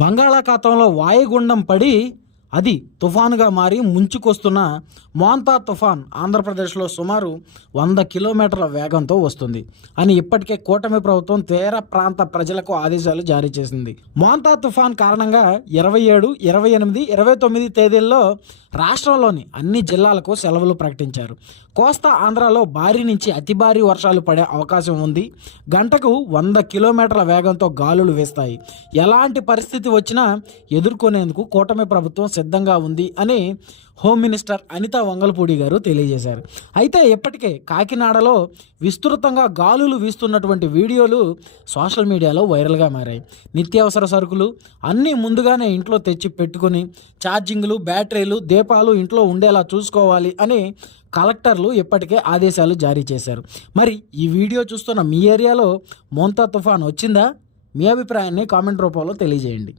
బంగాళాఖాతంలో వాయుగుండం పడి అది తుఫానుగా మారి ముంచుకొస్తున్న మోంతా తుఫాన్ ఆంధ్రప్రదేశ్లో సుమారు 100 కిలోమీటర్ల వేగంతో వస్తుంది అని ఇప్పటికే కూటమి ప్రభుత్వం తీర ప్రాంత ప్రజలకు ఆదేశాలు జారీ చేసింది. మోంతా తుఫాన్ కారణంగా 27, 28, 29 తేదీల్లో రాష్ట్రంలోని అన్ని జిల్లాలకు సెలవులు ప్రకటించారు. కోస్తా ఆంధ్రాలో భారీ నుంచి అతి భారీ వర్షాలు పడే అవకాశం ఉంది. గంటకు 100 కిలోమీటర్ల వేగంతో గాలులు వేస్తాయి. ఎలాంటి పరిస్థితి వచ్చినా ఎదుర్కొనేందుకు కూటమి ప్రభుత్వం సిద్ధంగా ఉంది అని హోమ్ మినిస్టర్ అనితా వంగలపూడి గారు తెలియజేశారు. అయితే ఇప్పటికే కాకినాడలో విస్తృతంగా గాలులు వీస్తున్నటువంటి వీడియోలు సోషల్ మీడియాలో వైరల్గా మారాయి. నిత్యావసర సరుకులు అన్నీ ముందుగానే ఇంట్లో తెచ్చి పెట్టుకుని ఛార్జింగ్లు, బ్యాటరీలు, దీపాలు ఇంట్లో ఉండేలా చూసుకోవాలి అని కలెక్టర్లు ఇప్పటికే ఆదేశాలు జారీ చేశారు. మరి ఈ వీడియో చూస్తున్న మీ ఏరియాలో మోంతా తుఫాన్ వచ్చిందా? మీ అభిప్రాయాన్ని కామెంట్ రూపంలో తెలియజేయండి.